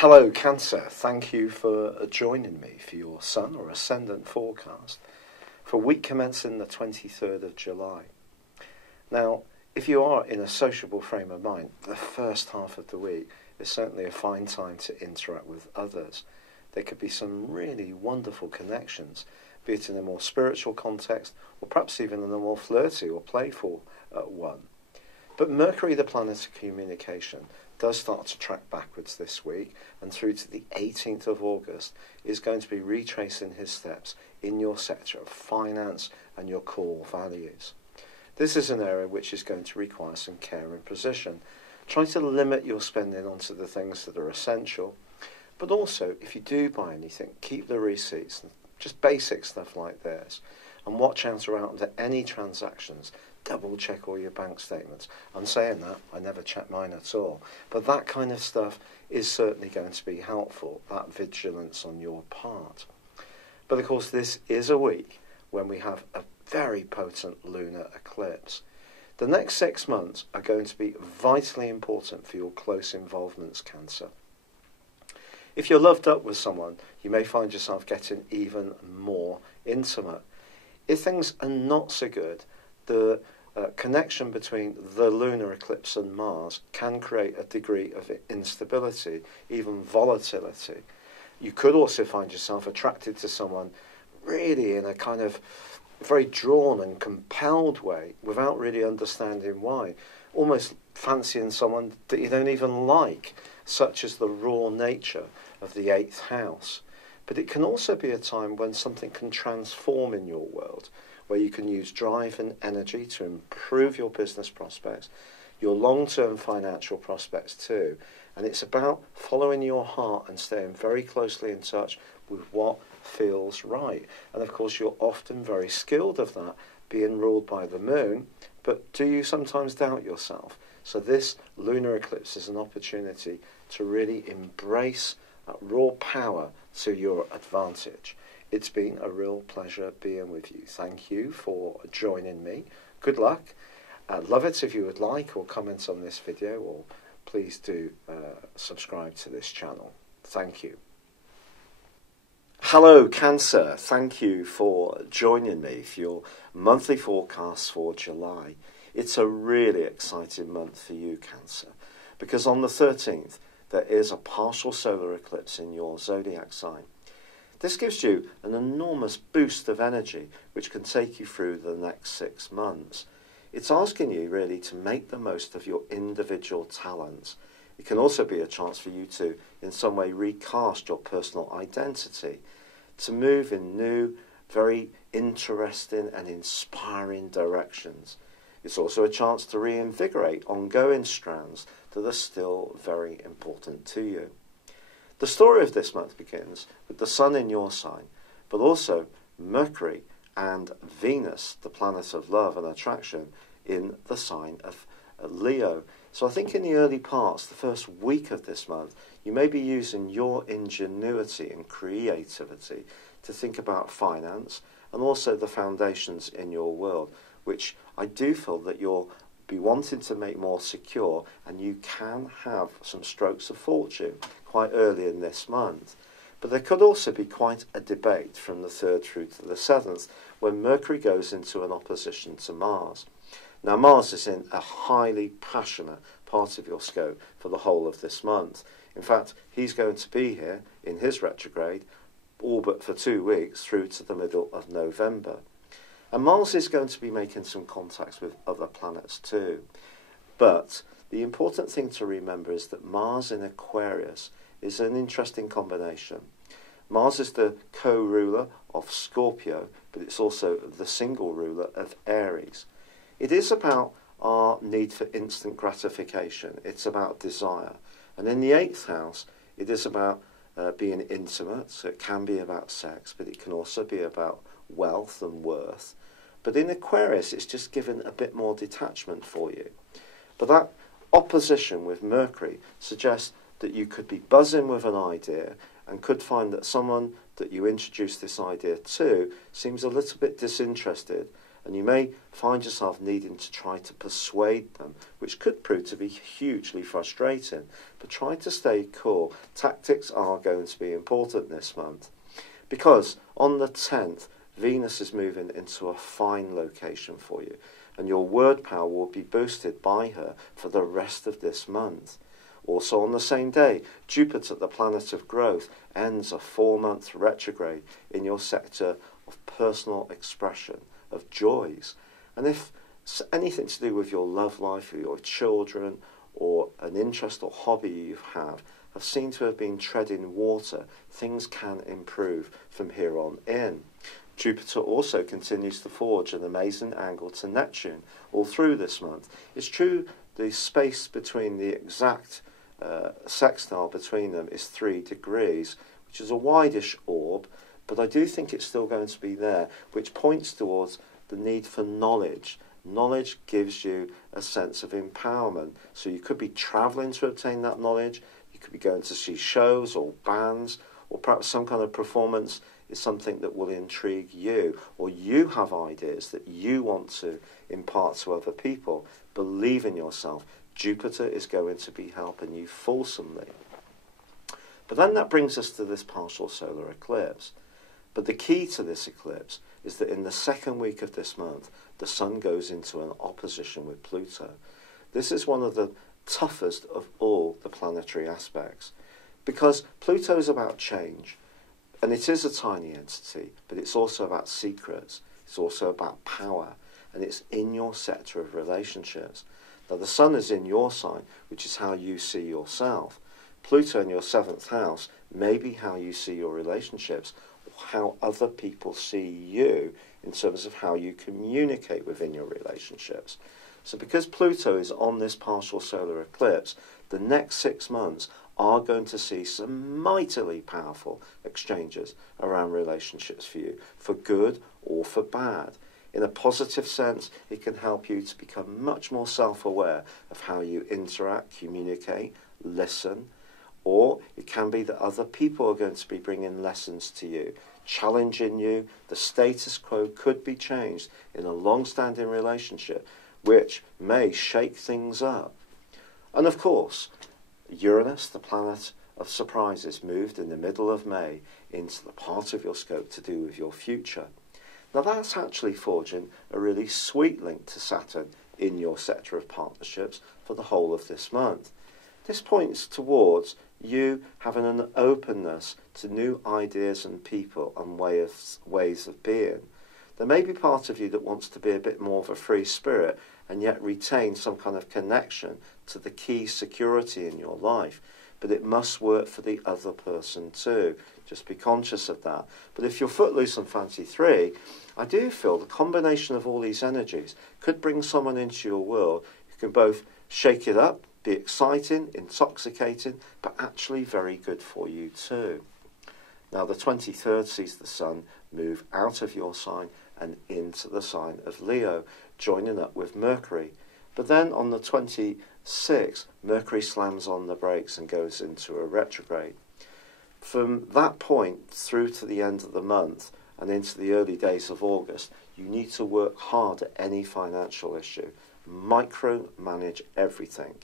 Hello Cancer, thank you for joining me for your Sun or Ascendant forecast for week commencing the 23rd of July. Now, if you are in a sociable frame of mind, the first half of the week is certainly a fine time to interact with others. There could be some really wonderful connections, be it in a more spiritual context or perhaps even in a more flirty or playful one. But Mercury, the planet of communication, does start to track backwards this week, and through to the 18th of August is going to be retracing his steps in your sector of finance and your core values. This is an area which is going to require some care and precision. Try to limit your spending onto the things that are essential, but also, if you do buy anything, keep the receipts, just basic stuff like this, and watch out around any transactions. Double check all your bank statements. I'm saying that, I never check mine at all. But that kind of stuff is certainly going to be helpful, that vigilance on your part. But of course, this is a week when we have a very potent lunar eclipse. The next 6 months are going to be vitally important for your close involvements, Cancer. If you're loved up with someone, you may find yourself getting even more intimate. If things are not so good, the connection between the lunar eclipse and Mars can create a degree of instability, even volatility. You could also find yourself attracted to someone really in a kind of very drawn and compelled way without really understanding why. Almost fancying someone that you don't even like, such as the raw nature of the 8th house. But it can also be a time when something can transform in your world, where you can use drive and energy to improve your business prospects, your long-term financial prospects too. And it's about following your heart and staying very closely in touch with what feels right. And of course, you're often very skilled of that, being ruled by the moon, but do you sometimes doubt yourself? So this lunar eclipse is an opportunity to really embrace that raw power to your advantage. It's been a real pleasure being with you. Thank you for joining me. Good luck. Love it if you would like or comment on this video, or please do subscribe to this channel. Thank you. Hello Cancer, thank you for joining me for your monthly forecast for July. It's a really exciting month for you, Cancer, because on the 13th there is a partial solar eclipse in your zodiac sign. This gives you an enormous boost of energy which can take you through the next 6 months. It's asking you really to make the most of your individual talents. It can also be a chance for you to in some way recast your personal identity, to move in new, very interesting and inspiring directions. It's also a chance to reinvigorate ongoing strands that are still very important to you. The story of this month begins with the Sun in your sign, but also Mercury and Venus, the planet of love and attraction, in the sign of Leo. So I think in the early parts, the first week of this month, you may be using your ingenuity and creativity to think about finance and also the foundations in your world, which I do feel that you'll be wanting to make more secure, and you can have some strokes of fortune quite early in this month. But there could also be quite a debate from the 3rd through to the 7th when Mercury goes into an opposition to Mars. Now Mars is in a highly passionate part of your scope for the whole of this month. In fact, he's going to be here in his retrograde all but for 2 weeks through to the middle of November. And Mars is going to be making some contacts with other planets too. But the important thing to remember is that Mars in Aquarius is an interesting combination. Mars is the co-ruler of Scorpio, but it's also the single ruler of Aries. It is about our need for instant gratification. It's about desire. And in the 8th house, it is about being intimate. So it can be about sex, but it can also be about wealth and worth. But in Aquarius, it's just given a bit more detachment for you. But that opposition with Mercury suggests that you could be buzzing with an idea and could find that someone that you introduce this idea to seems a little bit disinterested and you may find yourself needing to try to persuade them, which could prove to be hugely frustrating. But try to stay cool. Tactics are going to be important this month, because on the 10th, Venus is moving into a fine location for you, and your word power will be boosted by her for the rest of this month. Also on the same day, Jupiter, the planet of growth, ends a 4-month retrograde in your sector of personal expression, of joys. And if anything to do with your love life or your children or an interest or hobby you have seemed to have been treading water, things can improve from here on in. Jupiter also continues to forge an amazing angle to Neptune all through this month. It's true the space between the exact sextile between them is 3 degrees, which is a wideish orb, but I do think it's still going to be there, which points towards the need for knowledge. Knowledge gives you a sense of empowerment. So you could be travelling to obtain that knowledge, you could be going to see shows or bands, or perhaps some kind of performance is something that will intrigue you, or you have ideas that you want to impart to other people. Believe in yourself. Jupiter is going to be helping you fulsomely. But then that brings us to this partial solar eclipse. But the key to this eclipse is that in the second week of this month, the Sun goes into an opposition with Pluto. This is one of the toughest of all the planetary aspects, because Pluto is about change, and it is a tiny entity, but it's also about secrets, it's also about power, and it's in your sector of relationships. Now the Sun is in your sign, which is how you see yourself. Pluto in your 7th house may be how you see your relationships, or how other people see you in terms of how you communicate within your relationships. So because Pluto is on this partial solar eclipse, the next 6 months are going to see some mightily powerful exchanges around relationships for you, for good or for bad. In a positive sense, it can help you to become much more self-aware of how you interact, communicate, listen, or it can be that other people are going to be bringing lessons to you, challenging you. The status quo could be changed in a long-standing relationship, which may shake things up. And of course, Uranus, the planet of surprises, moved in the middle of May into the part of your scope to do with your future. Now that's actually forging a really sweet link to Saturn in your sector of partnerships for the whole of this month. This points towards you having an openness to new ideas and people and ways of being. There may be part of you that wants to be a bit more of a free spirit and yet retain some kind of connection to the key security in your life, but it must work for the other person too. Just be conscious of that. But if you're footloose and fancy free, I do feel the combination of all these energies could bring someone into your world who can both shake it up, be exciting, intoxicating, but actually very good for you too. Now the 23rd sees the Sun move out of your sign and into the sign of Leo, joining up with Mercury. But then on the 26th, Mercury slams on the brakes and goes into a retrograde. From that point through to the end of the month and into the early days of August, you need to work hard at any financial issue. Micromanage everything.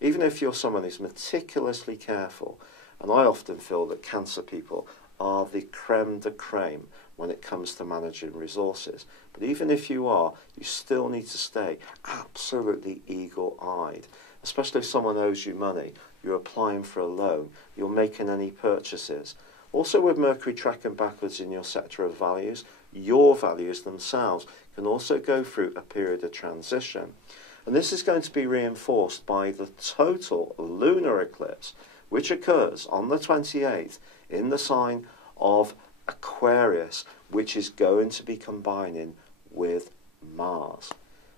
Even if you're someone who's meticulously careful, and I often feel that Cancer people are the creme de creme when it comes to managing resources. But even if you are, you still need to stay absolutely eagle-eyed, especially if someone owes you money, you're applying for a loan, you're making any purchases. Also with Mercury tracking backwards in your sector of values, your values themselves can also go through a period of transition. And this is going to be reinforced by the total lunar eclipse, which occurs on the 28th in the sign of Aquarius, which is going to be combining with Mars.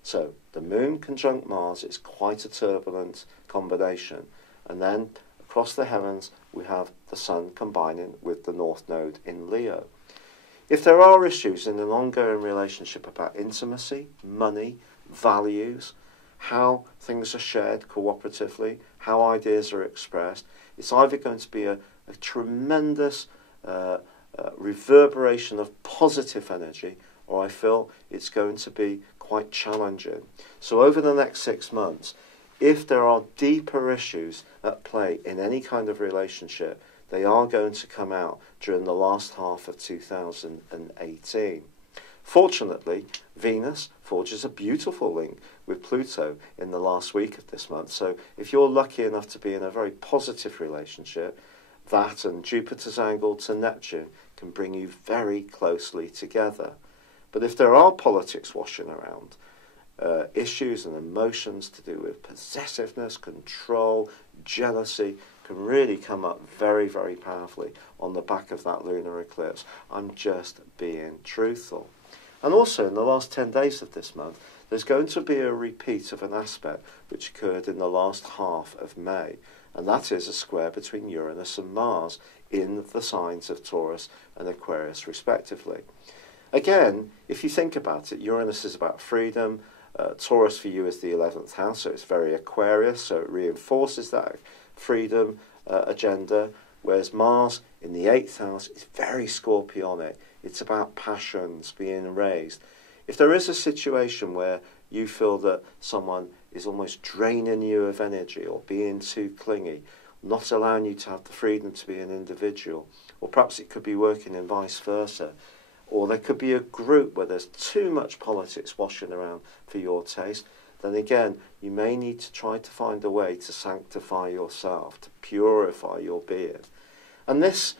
So the Moon conjunct Mars is quite a turbulent combination. And then across the heavens we have the Sun combining with the North Node in Leo. If there are issues in an ongoing relationship about intimacy, money, values, how things are shared cooperatively, how ideas are expressed, it's either going to be a tremendous reverberation of positive energy, or I feel it's going to be quite challenging. So over the next 6 months, if there are deeper issues at play in any kind of relationship, they are going to come out during the last half of 2018. Fortunately, Venus forges a beautiful link with Pluto in the last week of this month. So if you're lucky enough to be in a very positive relationship, that and Jupiter's angle to Neptune can bring you very closely together. But if there are politics washing around, issues and emotions to do with possessiveness, control, jealousy can really come up very, very powerfully on the back of that lunar eclipse. I'm just being truthful. And also in the last 10 days of this month, there's going to be a repeat of an aspect which occurred in the last half of May. And that is a square between Uranus and Mars in the signs of Taurus and Aquarius respectively. Again, if you think about it, Uranus is about freedom. Taurus for you is the 11th house, so it's very Aquarius, so it reinforces that freedom agenda. Whereas Mars in the 8th house is very Scorpionic. It's about passions being raised. If there is a situation where you feel that someone is almost draining you of energy or being too clingy, not allowing you to have the freedom to be an individual, or perhaps it could be working in vice versa, or there could be a group where there's too much politics washing around for your taste, then again, you may need to try to find a way to sanctify yourself, to purify your being. And this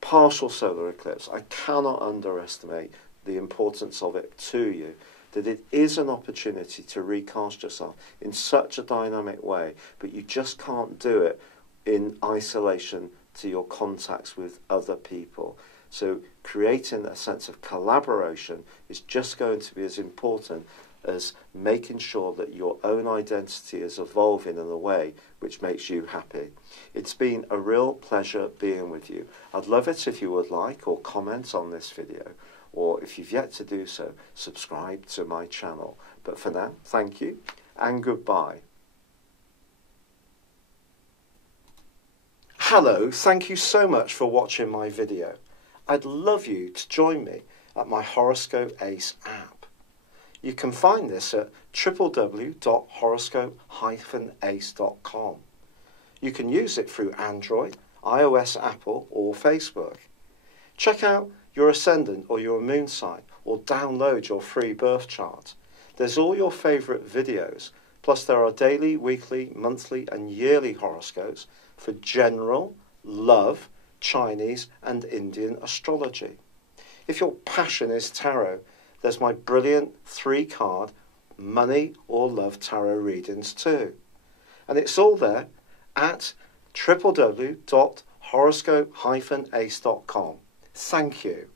partial solar eclipse, I cannot underestimate the importance of it to you, that it is an opportunity to recast yourself in such a dynamic way, but you just can't do it in isolation to your contacts with other people. So creating a sense of collaboration is just going to be as important as making sure that your own identity is evolving in a way which makes you happy. It's been a real pleasure being with you. I'd love it if you would like or comment on this video, or if you've yet to do so, subscribe to my channel. But for now, thank you and goodbye. Hello, thank you so much for watching my video. I'd love you to join me at my Horoscope Ace app. You can find this at www.horoscope-ace.com. You can use it through Android, iOS, Apple or Facebook. Check out your ascendant or your moon sign or download your free birth chart. There's all your favourite videos, plus there are daily, weekly, monthly and yearly horoscopes for general, love, Chinese and Indian astrology. If your passion is tarot, there's my brilliant 3-card money or love tarot readings too. And it's all there at www.horoscope-ace.com. Thank you.